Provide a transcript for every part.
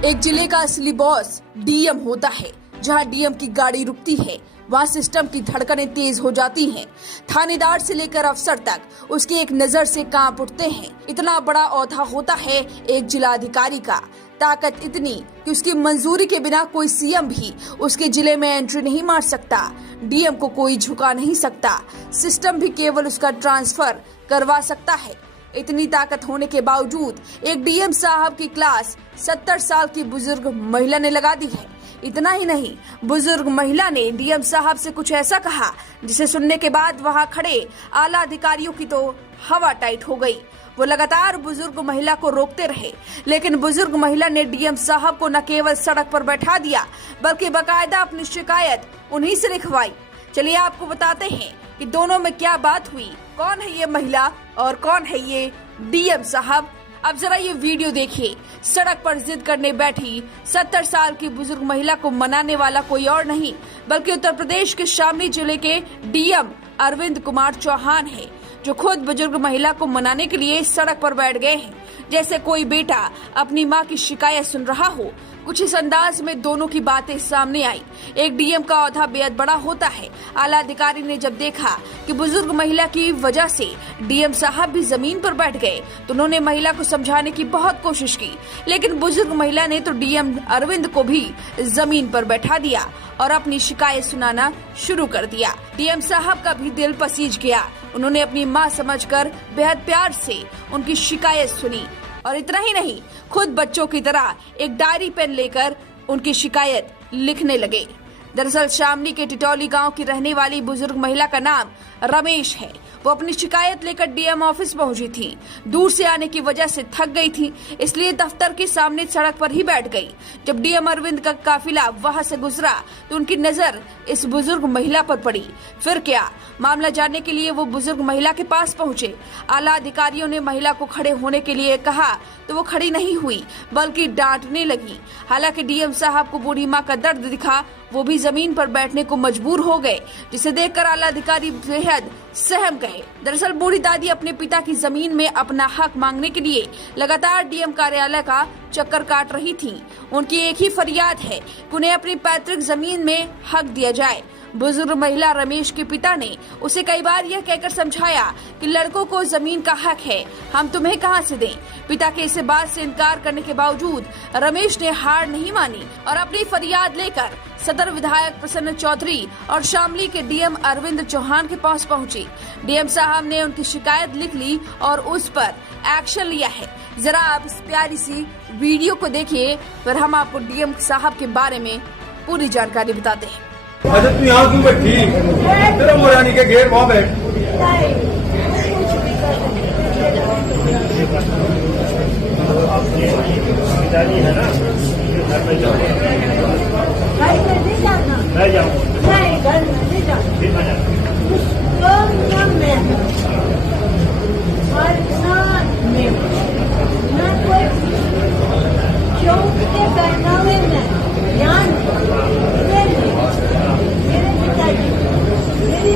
एक जिले का असली बॉस डीएम होता है। जहां डीएम की गाड़ी रुकती है वहां सिस्टम की धड़कनें तेज हो जाती हैं। थानेदार से लेकर अफसर तक उसकी एक नजर से कांप उठते हैं। इतना बड़ा औहदा होता है एक जिलाधिकारी का। ताकत इतनी कि उसकी मंजूरी के बिना कोई सीएम भी उसके जिले में एंट्री नहीं मार सकता। डीएम को कोई झुका नहीं सकता। सिस्टम भी केवल उसका ट्रांसफर करवा सकता है। इतनी ताकत होने के बावजूद एक डीएम साहब की क्लास 70 साल की बुजुर्ग महिला ने लगा दी है। इतना ही नहीं, बुजुर्ग महिला ने डीएम साहब से कुछ ऐसा कहा जिसे सुनने के बाद वहां खड़े आला अधिकारियों की तो हवा टाइट हो गई। वो लगातार बुजुर्ग महिला को रोकते रहे, लेकिन बुजुर्ग महिला ने डीएम साहब को न केवल सड़क पर बैठा दिया बल्कि बाकायदा अपनी शिकायत उन्हीं से लिखवाई। चलिए आपको बताते हैं कि दोनों में क्या बात हुई, कौन है ये महिला और कौन है ये डीएम साहब। अब जरा ये वीडियो देखिए। सड़क पर जिद करने बैठी 70 साल की बुजुर्ग महिला को मनाने वाला कोई और नहीं बल्कि उत्तर प्रदेश के शामली जिले के डीएम अरविंद कुमार चौहान है, जो खुद बुजुर्ग महिला को मनाने के लिए सड़क पर बैठ गए हैं। जैसे कोई बेटा अपनी मां की शिकायत सुन रहा हो, कुछ इस अंदाज में दोनों की बातें सामने आई। एक डीएम का औहदा बेहद बड़ा होता है। आला अधिकारी ने जब देखा कि बुजुर्ग महिला की वजह से डीएम साहब भी जमीन पर बैठ गए तो उन्होंने महिला को समझाने की बहुत कोशिश की, लेकिन बुजुर्ग महिला ने तो डीएम अरविंद को भी जमीन पर बैठा दिया और अपनी शिकायत सुनाना शुरू कर दिया। डीएम साहब का भी दिल पसीज गया। उन्होंने अपनी मां समझकर बेहद प्यार से उनकी शिकायत सुनी और इतना ही नहीं, खुद बच्चों की तरह एक डायरी पेन लेकर उनकी शिकायत लिखने लगे। दरअसल शामली के टिटौली गांव की रहने वाली बुजुर्ग महिला का नाम रमेश है। वो अपनी शिकायत लेकर डीएम ऑफिस पहुंची थी। दूर से आने की वजह से थक गई थी, इसलिए दफ्तर के सामने सड़क पर ही बैठ गई। जब डीएम अरविंद का काफिला वहां से गुजरा तो उनकी नजर इस बुजुर्ग महिला पर पड़ी। फिर क्या, मामला जानने के लिए वो बुजुर्ग महिला के पास पहुंचे। आला अधिकारियों ने महिला को खड़े होने के लिए कहा तो वो खड़ी नहीं हुई बल्कि डांटने लगी। हालांकि डीएम साहब को बूढ़ी मां का दर्द दिखा, वो भी जमीन पर बैठने को मजबूर हो गए, जिसे देखकर आला अधिकारी बेहद सहम गए। दरअसल बूढ़ी दादी अपने पिता की जमीन में अपना हक मांगने के लिए लगातार डीएम कार्यालय का चक्कर काट रही थीं। उनकी एक ही फरियाद है कि उन्हें अपनी पैतृक जमीन में हक दिया जाए। बुजुर्ग महिला रमेश के पिता ने उसे कई बार यह कहकर समझाया कि लड़कों को जमीन का हक है, हम तुम्हें कहां से दें। पिता के इस बात से इनकार करने के बावजूद रमेश ने हार नहीं मानी और अपनी फरियाद लेकर सदर विधायक प्रसन्न चौधरी और शामली के डीएम अरविंद चौहान के पास पहुंची। डीएम साहब ने उनकी शिकायत लिख ली और उस पर एक्शन लिया है। जरा आप इस प्यारी सी वीडियो को देखिए, फिर हम आपको डीएम साहब के बारे में पूरी जानकारी बताते हैं। अच्छा तू यहाँ क्यों बैठी? तेरा मुरानी के घेर वहाँ बैठ। है ना, घर में जाओ। मैं जाऊँ। नहीं, घर में नहीं जाऊँ। फिर मैं जाऊँ। मैं कोई चौक के पहनावे में ध्यान मेरे पिताजी मेरी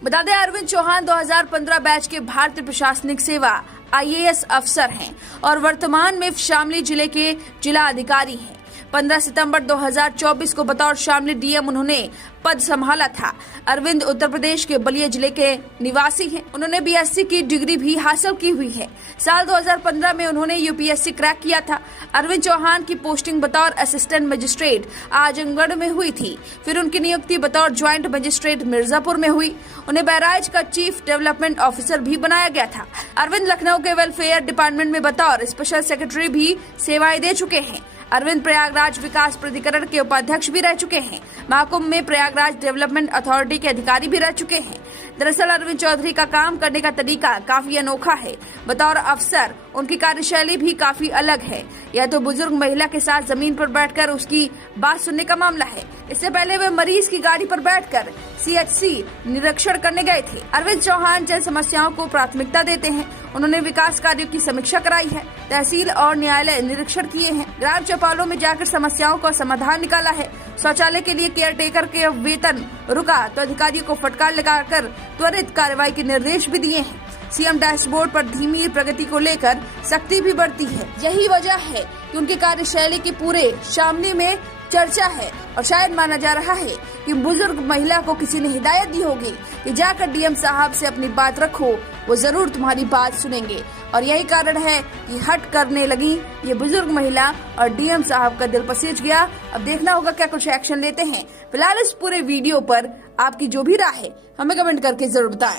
बता दें, अरविंद चौहान 2015 बैच के भारतीय प्रशासनिक सेवा आईएएस अफसर हैं और वर्तमान में शामली जिले के जिला अधिकारी हैं। 15 सितंबर 2024 को बतौर शामली डीएम उन्होंने पद संभाला था। अरविंद उत्तर प्रदेश के बलिया जिले के निवासी हैं। उन्होंने बीएससी की डिग्री भी हासिल की हुई है। साल 2015 में उन्होंने यूपीएससी क्रैक किया था। अरविंद चौहान की पोस्टिंग बतौर असिस्टेंट मजिस्ट्रेट आजमगढ़ में हुई थी। फिर उनकी नियुक्ति बतौर ज्वाइंट मजिस्ट्रेट मिर्जापुर में हुई। उन्हें बहराइच का चीफ डेवलपमेंट ऑफिसर भी बनाया गया था। अरविंद लखनऊ के वेलफेयर डिपार्टमेंट में बतौर स्पेशल सेक्रेटरी भी सेवाएं दे चुके हैं। अरविंद प्रयागराज विकास प्राधिकरण के उपाध्यक्ष भी रह चुके हैं। महाकुंभ में प्रयागराज डेवलपमेंट अथॉरिटी के अधिकारी भी रह चुके हैं। दरअसल अरविंद चौधरी का काम करने का तरीका काफी अनोखा है। बतौर अफसर उनकी कार्यशैली भी काफी अलग है। यह तो बुजुर्ग महिला के साथ जमीन पर बैठकर उसकी बात सुनने का मामला है। इससे पहले वे मरीज की गाड़ी पर बैठकर CHC निरीक्षण करने गए थे। अरविंद चौहान जन समस्याओं को प्राथमिकता देते हैं। उन्होंने विकास कार्यों की समीक्षा कराई है, तहसील और न्यायालय निरीक्षण किए हैं, ग्राम चौपालों में जाकर समस्याओं का समाधान निकाला है। शौचालय के लिए केयरटेकर के वेतन रुका तो अधिकारियों को फटकार लगाकर त्वरित कार्रवाई के निर्देश भी दिए हैं। सीएम डैशबोर्ड पर धीमी प्रगति को लेकर सख्ती भी बढ़ती है। यही वजह है कि उनकी कार्यशैली की पूरे शामली में चर्चा है और शायद माना जा रहा है कि बुजुर्ग महिला को किसी ने हिदायत दी होगी कि जाकर डीएम साहब से अपनी बात रखो, वो जरूर तुम्हारी बात सुनेंगे। और यही कारण है कि हट करने लगी ये बुजुर्ग महिला और डीएम साहब का दिल पसीज गया। अब देखना होगा क्या कुछ एक्शन लेते हैं। फिलहाल इस पूरे वीडियो पर आपकी जो भी राय है हमें कमेंट करके जरूर बताएं।